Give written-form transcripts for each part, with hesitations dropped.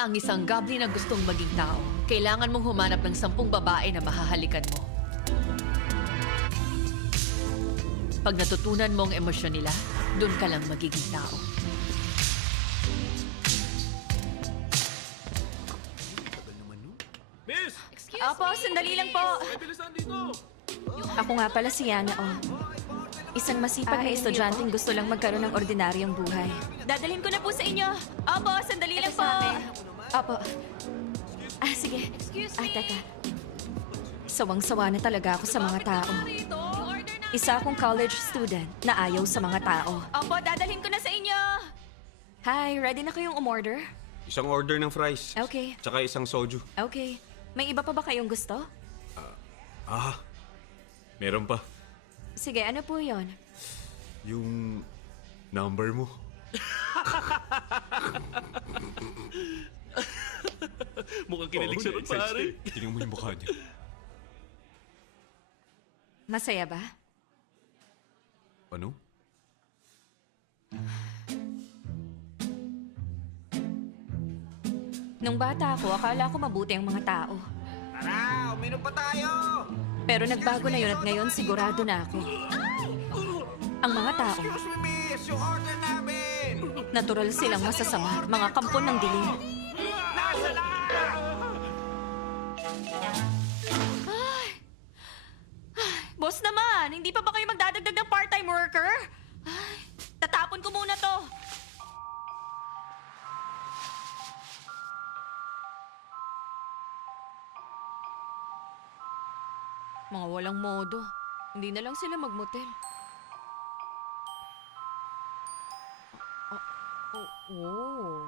Ang isang goblin na gustong maging tao, kailangan mong humanap ng 10 babae na mahahalikan mo. Pag natutunan mo ang emosyon nila, doon ka lang magiging tao. Miss! Opo, sandali lang po. May bilisan dito! Ako nga pala si Yana, oh. Isang masipag na estudyanteng gusto lang magkaroon ng ordinaryong buhay. Dadalhin ko na po sa inyo. Opo, sandali lang po. Opo. Sige. Teka. Sawang-sawa na talaga ako sa mga tao. Isa akong college student na ayaw sa mga tao. Opo, dadalhin ko na sa inyo. Hi, ready na kayong umorder? Isang order ng fries. Okay. Tsaka isang soju. Okay. May iba pa ba kayong gusto? Meron pa. Sige, ano po yon? Yung number mo. Mukhang kinilig siya ron, pare. Tingnan mo yung mukha niya. Masaya ba? Ano? Nung bata ako, akala ko mabuti ang mga tao. Tara, uminom pa tayo! Pero nagbago na yun at ngayon sigurado na ako. Ang mga tao, Excuse me, miss! Yung order namin! natural silang masasama, mga kampon ng dilim. Nasa na? Boss naman, hindi pa ba kayo magdadagdag ng part-time worker? Ay, tatapon ko muna to. Mga walang modo. Hindi na lang sila magmotel. Oh.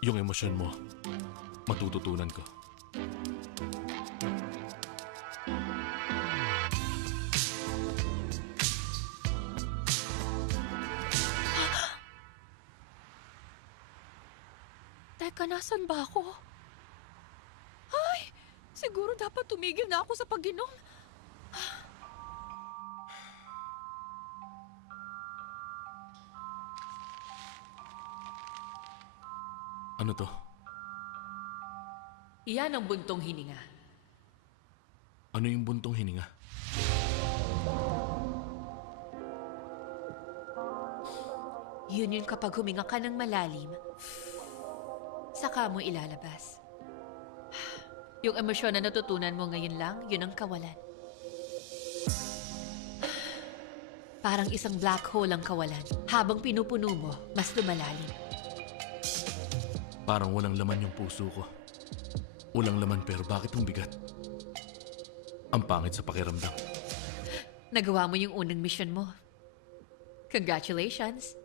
Yung emosyon mo, matututunan ko. Teka, nasan ba ako? Ay, siguro dapat tumigil na ako sa pag-inom. Ano to? Iyan ang buntong hininga. Ano yung buntong hininga? Yun kapag huminga ka ng malalim, saka mo ilalabas. Yung emosyon na natutunan mo ngayon lang, yun ang kawalan. Parang isang black hole ang kawalan. Habang pinupuno mo, mas lumalalim. Parang walang laman yung puso ko. Walang laman pero bakit ang bigat? Ang pangit sa pakiramdam. Nagawa mo yung unang mission mo. Congratulations!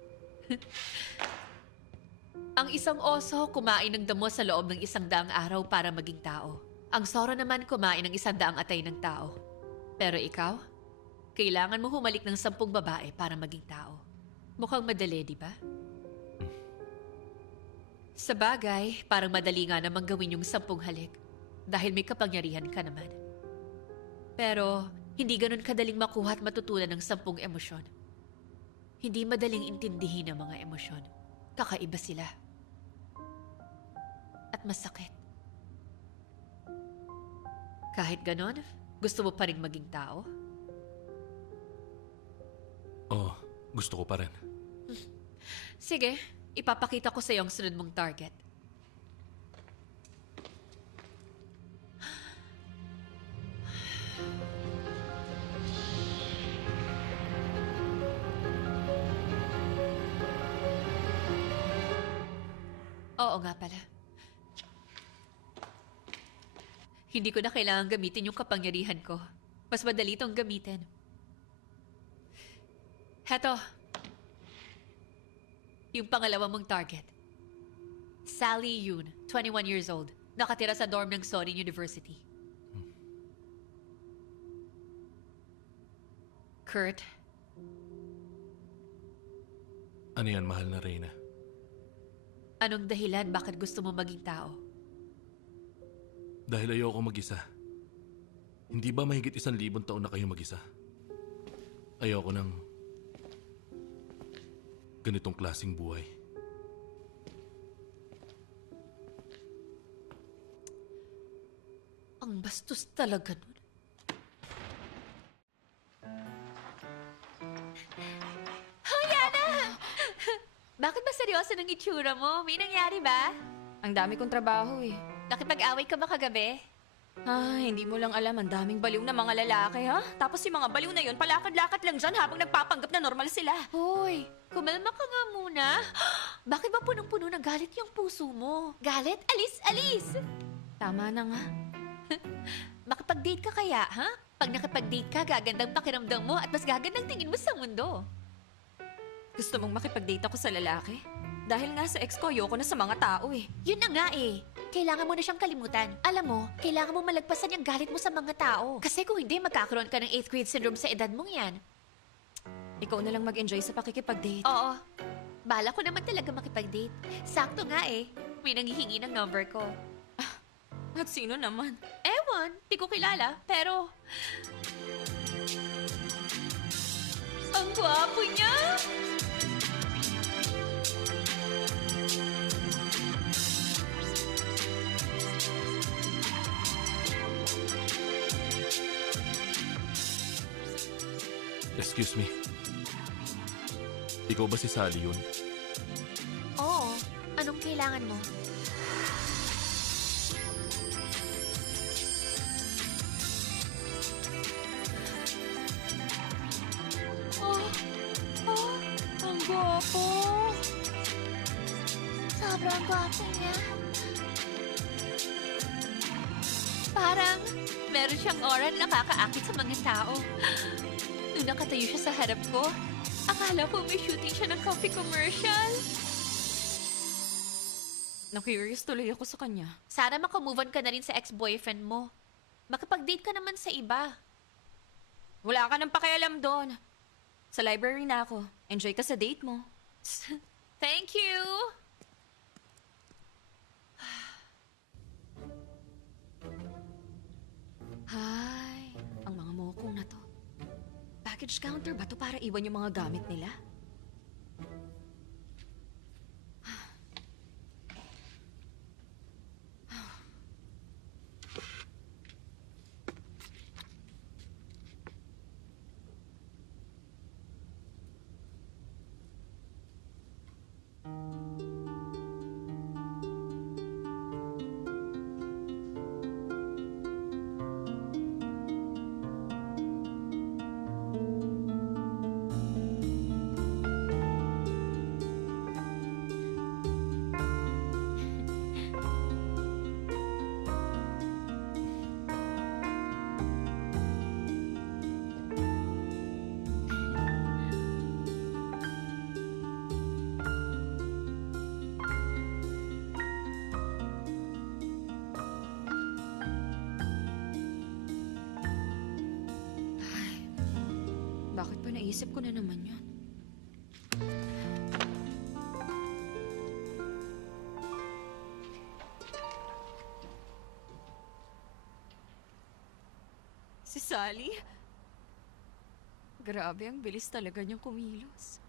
Ang isang oso kumain ng damo sa loob ng 100 araw para maging tao. Ang Sora naman kumain ng 100 atay ng tao. Pero ikaw, kailangan mo humalik ng 10 babae para maging tao. Mukhang madali, di ba? Sa bagay, parang madali nga namang gawin yung 10 halik dahil may kapangyarihan ka naman. Pero, hindi ganun kadaling makuha at matutunan ng 10 emosyon. Hindi madaling intindihin ang mga emosyon. Kakaiba sila. At masakit. Kahit ganon, gusto mo pa rin maging tao? Oo, gusto ko pa rin. Sige, ipapakita ko sa iyo ang sunod mong target. Oo nga pala. Hindi ko na kailangan gamitin yung kapangyarihan ko. Mas madali itong gamitin. Heto. Yung pangalawa mong target. Sally Yoon, 21 years old. Nakatira sa dorm ng Sorin University. Kurt. Ano yan, mahal na Reyna? Anong dahilan bakit gusto mo maging tao? Dahil ayoko mag-isa. Hindi ba mahigit 1,000 taon na kayo mag-isa? Ayoko ng ganitong klaseng buhay. Ang bastos talaga nun. Yana! Bakit ba seryoso ng itsura mo? May nangyari ba? Ang dami kong trabaho eh. Nakipag-away ka ba kagabi? Ah, hindi mo lang alam, ang daming baliw na mga lalaki, ha? Tapos yung mga baliw na yun, palakad-lakad lang dyan habang nagpapanggap na normal sila. Hoy, kumalma ka nga muna. Bakit ba punong-puno ng galit yung puso mo? Galit? Alis, alis! Tama na nga. Makipag-date ka kaya, ha? Pag nakipag-date ka, gagandang pakiramdam mo at mas gagandang tingin mo sa mundo. Gusto mong makipag-date ako sa lalaki? Dahil nga sa ex ko, ayoko na sa mga tao eh. Yun na nga eh. Kailangan mo na siyang kalimutan. Alam mo, kailangan mo malagpasan yung galit mo sa mga tao. Kasi kung hindi, magkakaroon ka ng 8th grade syndrome sa edad mong yan. Ikaw na lang mag-enjoy sa pakikipag-date. Oo. Bala ko naman talaga makipag-date. Sakto nga eh. May nanghihingi ng number ko. At sino naman? Ewan, di ko kilala, pero... Ang gwapo niya! Excuse me. Ikaw ba si Sally yun? Oo. Anong kailangan mo? Oh, ang gwapo. Sobrang gwapo niya. Parang meron siyang aura na nakakaakit sa mga tao. Nung nakatayo siya sa harap ko, akala ko may shooting siya ng coffee commercial. Na-curious tuloy ako sa kanya. Sana makamove on ka na rin sa ex-boyfriend mo. Makapag-date ka naman sa iba. Wala ka nang pakialam doon. Sa library na ako. Enjoy ka sa date mo. Thank you! Hi, ang mga mokong na to. Package counter ba to para iwan yung mga gamit nila? Bakit pa naisip ko na naman yun? Si Sally? Grabe, ang bilis talaga niyang kumilos.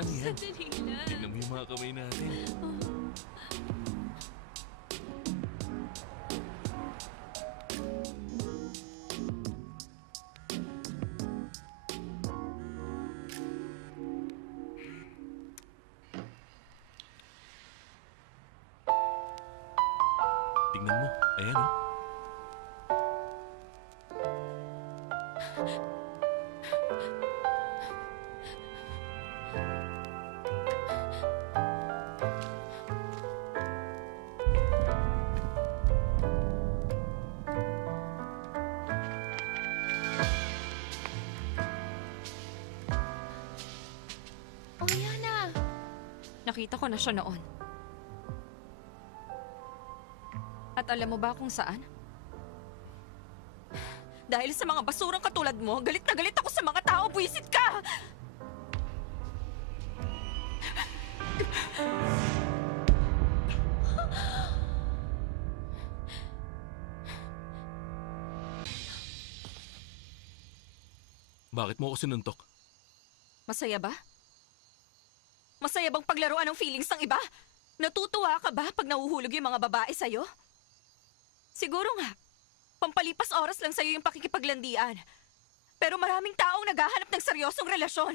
Ano yan? Sandali lang. Tignan mo yung mga kamay natin. Tingnan mo. Ayan oh. nakita ko na siya noon. At alam mo ba kung saan? Dahil sa mga basurang katulad mo, galit na galit ako sa mga tao, buwisit ka! Bakit mo ako sinuntok? Masaya ba? Masaya bang paglaruan ng feelings ng iba? Natutuwa ka ba pag nahuhulog yung mga babae sa'yo? Siguro nga, pampalipas oras lang sa'yo yung pakikipaglandian. Pero maraming taong naghahanap ng seryosong relasyon.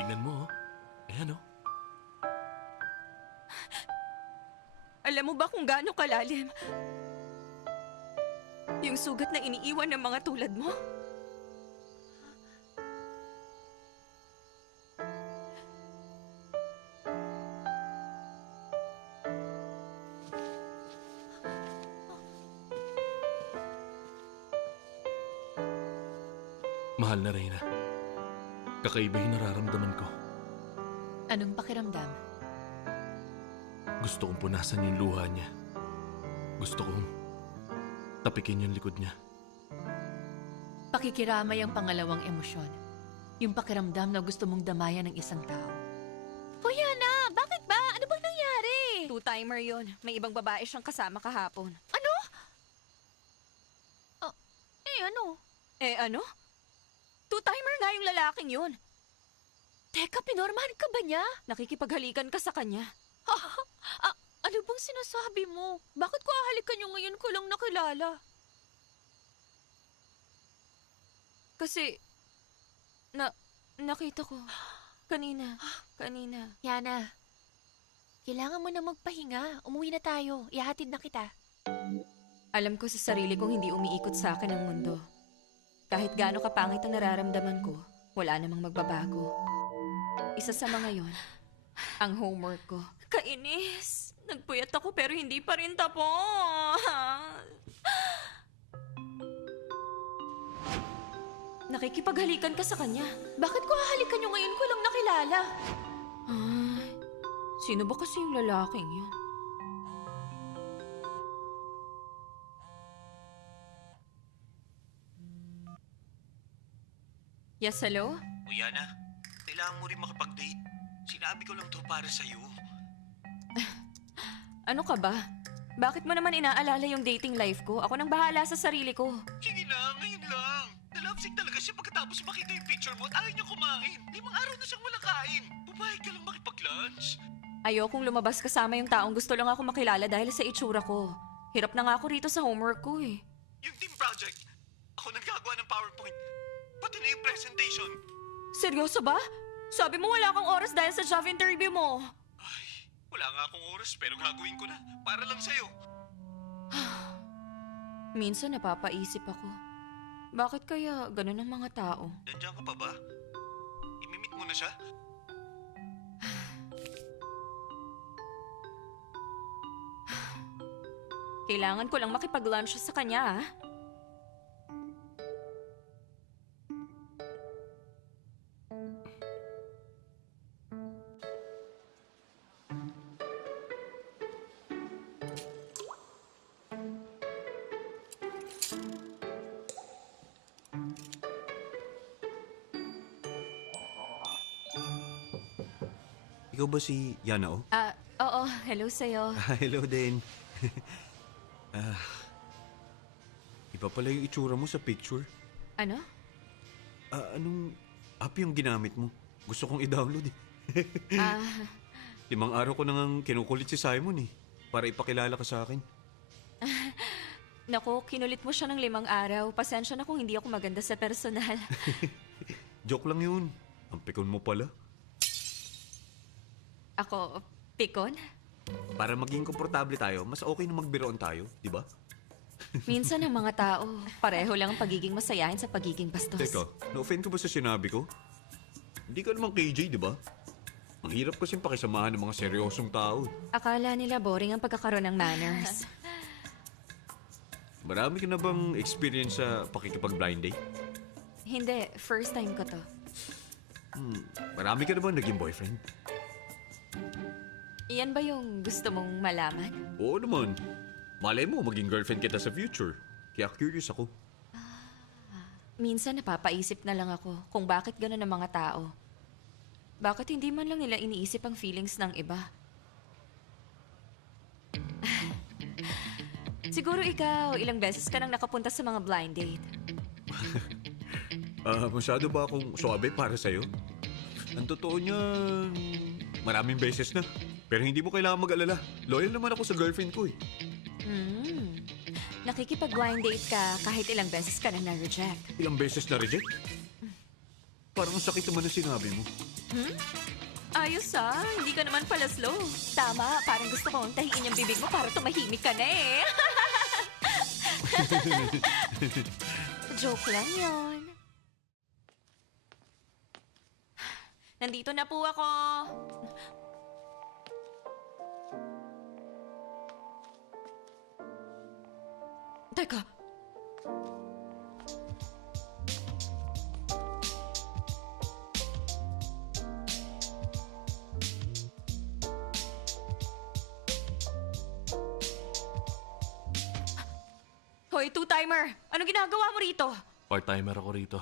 Tingnan mo, oh. Ayan, oh. Alam mo ba kung gaano kalalim? Yung sugat na iniiwan ng mga tulad mo? Mahal na Reyna. Kakaiba yung nararamdaman ko. Anong pakiramdam? Gusto kong punasan yung luha niya. Gusto kong tapikin yung likod niya. Pakikiramay ang pangalawang emosyon. Yung pakiramdam na gusto mong damayan ng isang tao. Kuya na, bakit ba? Ano bang nangyari? Two-timer yun. May ibang babae siyang kasama kahapon. Ano? Ano? Eh ano? Two-timer nga yung lalaking yun. Teka, pinormahan ka ba niya? Nakikipaghalikan ka sa kanya. Ano bang sinasabi mo? Bakit ko ahalikan niyo ngayon ko lang nakilala? Kasi, nakita ko. Kanina. Yana, kailangan mo na magpahinga. Umuwi na tayo. Ihatid na kita. Alam ko sa sarili kong hindi umiikot sa akin ang mundo. Kahit gaano kapangit ang nararamdaman ko, wala namang magbabago. Isa sa mga yon, ang homework ko. Kainis! Nagpuyat ako pero hindi pa rin tapos. Nakikipaghalikan ka sa kanya. Bakit ko ahalikan niyo ngayon ko lang nakilala? Ay, sino ba kasi yung lalaking yun? Yes, hello? O Yana, kailangan mo rin makipag-date. Sinabi ko lang to para sa'yo. Ano ka ba? Bakit mo naman inaalala yung dating life ko? Ako nang bahala sa sarili ko. Sige lang, ngayon lang. Nalapsik talaga siya pagkatapos makita yung picture mo at ayaw niya kumain. 5 araw na siyang walang kain. Pumayag ka lang makipag-lunch. Ayokong lumabas kasama yung taong gusto lang ako makilala dahil sa itsura ko. Hirap na nga ako rito sa homework ko eh. Yung team project, ako naggagawa ng PowerPoint. Pati na yung presentation. Seryoso ba? Sabi mo wala kang oras dahil sa job interview mo. Ay, wala nga akong oras pero gagawin ko na. Para lang sa'yo. Minsan napapaisip ako. Bakit kaya ganun ang mga tao? Nandiyan ka pa ba? Imimit mo na siya? Kailangan ko lang makipag-lunch sa kanya ah. Ikaw ba si Yana, oh? Oo. Hello sa'yo. Hello din. Iba pala yung itsura mo sa picture. Ano? Anong app yung ginamit mo? Gusto kong i-download eh. 5 araw ko nang kinukulit si Simon eh. Para ipakilala ka sa akin. Naku, kinulit mo siya ng 5 araw. Pasensya na kung hindi ako maganda sa personal. Joke lang yun. Ang pikon mo pala. Ako, pikon? Para maging komportable tayo, mas okay na magbiroon tayo, di ba? Minsan ang mga tao, pareho lang ang pagiging masayahin sa pagiging bastos. Teka, na-offend ka ba sa sinabi ko? Hindi ka naman KJ, di ba? Ang hirap kasing pakisamahan ng mga seryosong tao. Akala nila boring ang pagkakaroon ng manners. Marami ka na bang experience sa pakikipag-blind date? Hindi, first time ko to. Marami ka naman naging boyfriend. Iyan ba yung gusto mong malaman? Oo naman. Malay mo, maging girlfriend kita sa future. Kaya curious ako. Minsan napapaisip na lang ako kung bakit gano'n ang mga tao. Bakit hindi man lang nila iniisip ang feelings ng iba? Siguro ikaw, ilang beses ka nang nakapunta sa mga blind date. Masyado ba akong suabe para sa'yo? Ang totoo niyan, maraming beses na. Pero hindi mo kailangan mag-alala. Loyal naman ako sa girlfriend ko eh. Nakikipag-blind date ka kahit ilang beses ka nang na-reject. Ilang beses na reject? Parang ang sakit naman ang sinabi mo. Ayos hindi ka naman pala slow. Tama, parang gusto kong tahiin yung bibig mo para tumahimik ka na eh. Joke lang yon. Nandito na po ako. Teka. Hoy, two-timer! Anong ginagawa mo rito? Part-timer ako rito.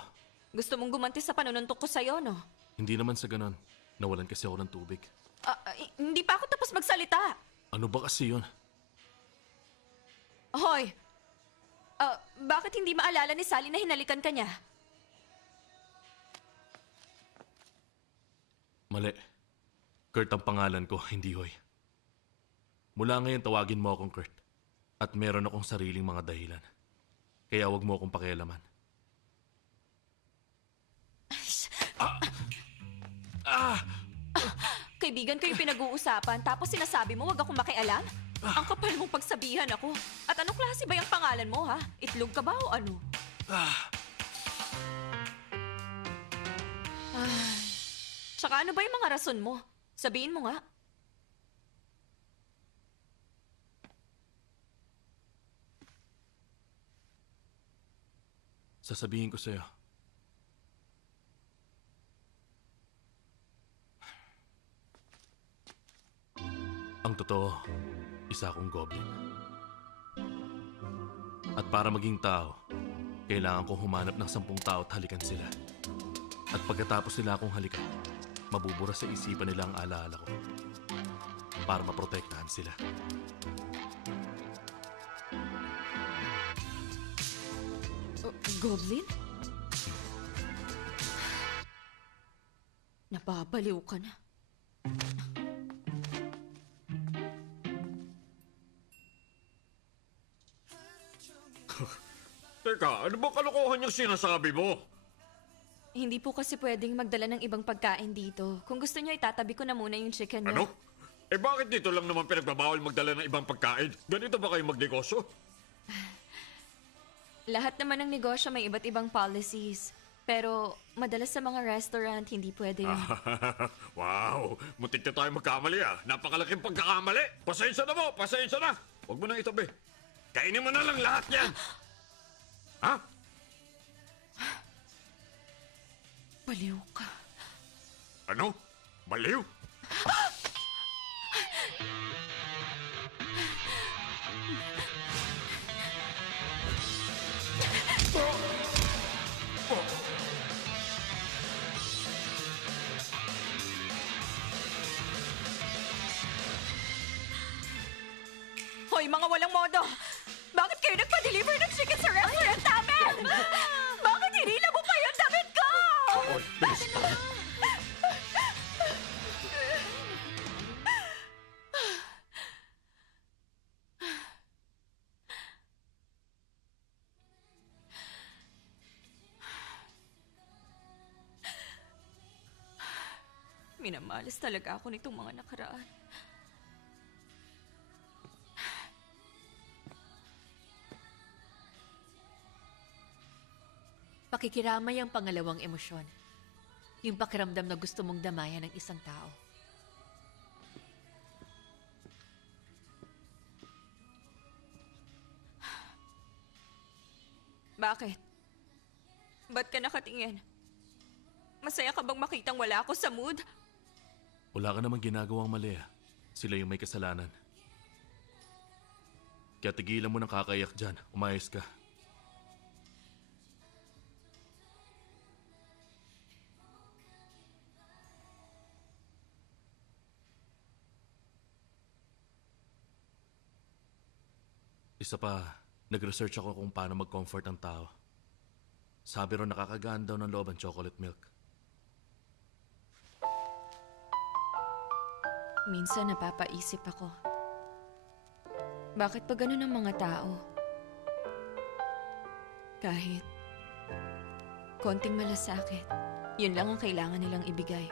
Gusto mong gumanti sa panununtok ko sa'yo, no? Hindi naman sa ganon. Nawalan kasi ako ng tubig. Hindi pa ako tapos magsalita. Ano ba kasi yun? Hoy! Bakit hindi maalala ni Sally na hinalikan ka niya? Mali. Kurt ang pangalan ko, hindi Hoy. Mula ngayon tawagin mo akong Kurt. At meron akong sariling mga dahilan. Kaya wag mo akong pakialaman. Kaibigan ko yung pinag-uusapan, tapos sinasabi mo wag akong makialam? Ang kapal mong pagsabihan ako. At anong klase ba yung pangalan mo, ha? Itlog ka ba o ano? Tsaka ano ba yung mga rason mo? Sabihin mo nga. Sasabihin ko sa'yo. Ang totoo, isa akong goblin. At para maging tao, kailangan kong humanap ng 10 tao at halikan sila. At pagkatapos nila akong halikan, mabubura sa isipan nila ang alaala ko para maprotektahan sila. Goblin? Nababaliw ka na. Teka, ano ba kalokohan yung sinasabi mo? Hindi po kasi pwedeng magdala ng ibang pagkain dito. Kung gusto niyo, itatabi ko na muna yung chicken niyo. Ano? Eh bakit dito lang naman pinagbabawal magdala ng ibang pagkain? Ganito ba kayo magnegosyo? Lahat naman ng negosyo may iba't ibang policies. Pero madalas sa mga restaurant, hindi pwede yun. Wow! Muntik na tayo magkamali ah. Napakalaking pagkakamali. Pasensya na mo! Pasensya na! Huwag mo nang itabi. Kainin mo na lang lahat yan! Ha? Baliw ka. Ano? Baliw? Hoy, mga walang modo! Bakit kayo nagpa-deliver ng chicken sa restaurant namin? Bakit hinila mo pa yung damit ko? Oy, bilis! Minamalas talaga ako nitong mga nakaraan. Pakikiramay ang pangalawang emosyon. Yung pakiramdam na gusto mong damayan ng isang tao. Bakit? Ba't ka nakatingin? Masaya ka bang makitang wala ako sa mood? Wala ka namang ginagawang mali ah. Sila yung may kasalanan. Kaya tigilan mo ng kakaiyak dyan. Umayos ka. Isa pa, nag-research ako kung paano mag-comfort ang tao. Sabi ro nakakagaan daw ng loob ang chocolate milk. Minsan napapaisip ako. Bakit pa ganun ang mga tao? Kahit konting malasakit, yun lang ang kailangan nilang ibigay.